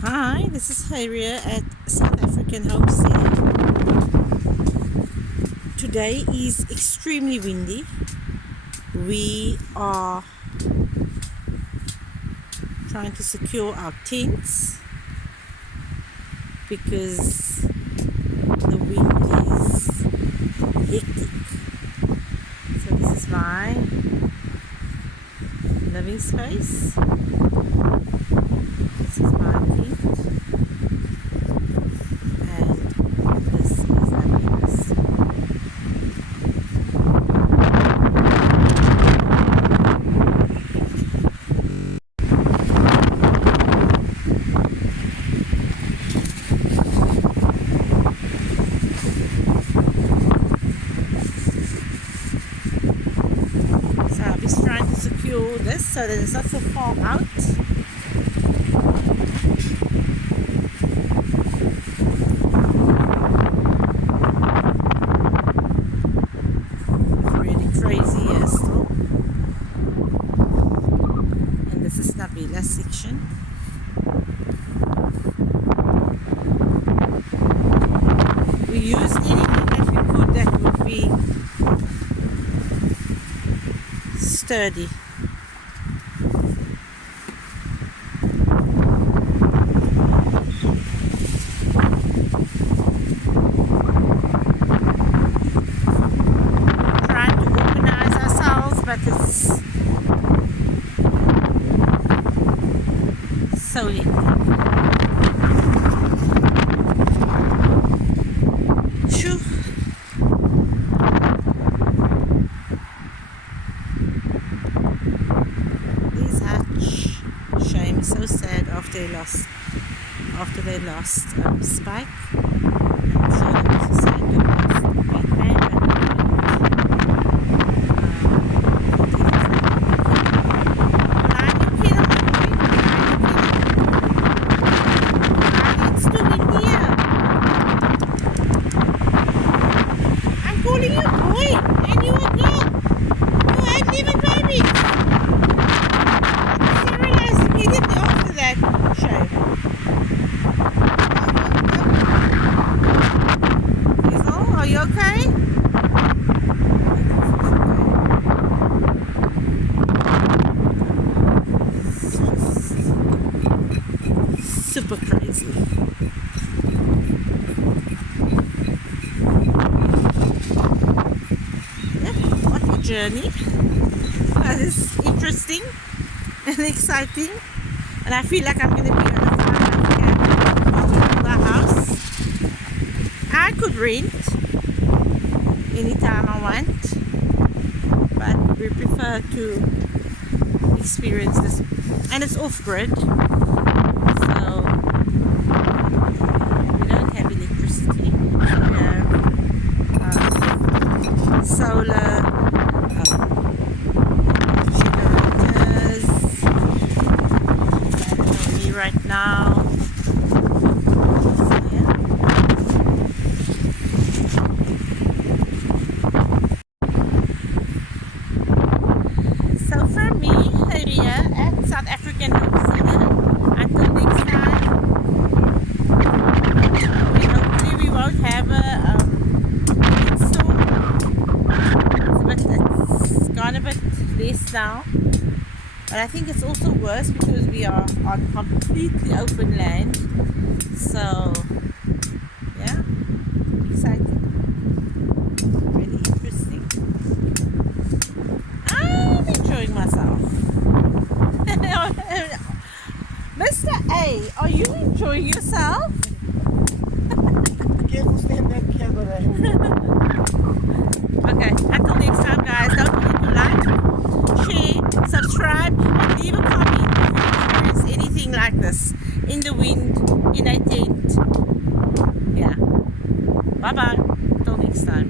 Hi, this is Hyria at South African Homestead. Today is extremely windy. We are trying to secure our tents because the wind is hectic. So this is my living space. This is my tent. And this is happiness. So I'll be trying to secure this so that it's not so far out. Crazy still. And this is Nabila section. We used anything that we could that would be sturdy. Trying to organize ourselves, but it's so hectic. Shoo. These hatch, shame, so sad after they lost Spike. I'm sure that was a sad calling you boy and you a girl. You had living babies. I realized immediately after that show. Hazel, are you okay? Super crazy. Journey. That is interesting and exciting, and I feel like I'm going to be on a farm the house. I could rent anytime I want, but we prefer to experience this, and it's off-grid, so we don't have electricity. We have solar generators. Me right now. So from me, Hyria at South African Homestead. Until next time, hopefully we won't have a storm. It's gone a bit less now, but I think it's also worse because we are on completely open land. So yeah, exciting, really interesting. I'm enjoying myself. Mr. A, are you enjoying yourself? Okay, until next time guys, don't forget to like, share, subscribe, and leave a comment if you experience anything like this in the wind, in a tent. Yeah. Bye bye. Till next time.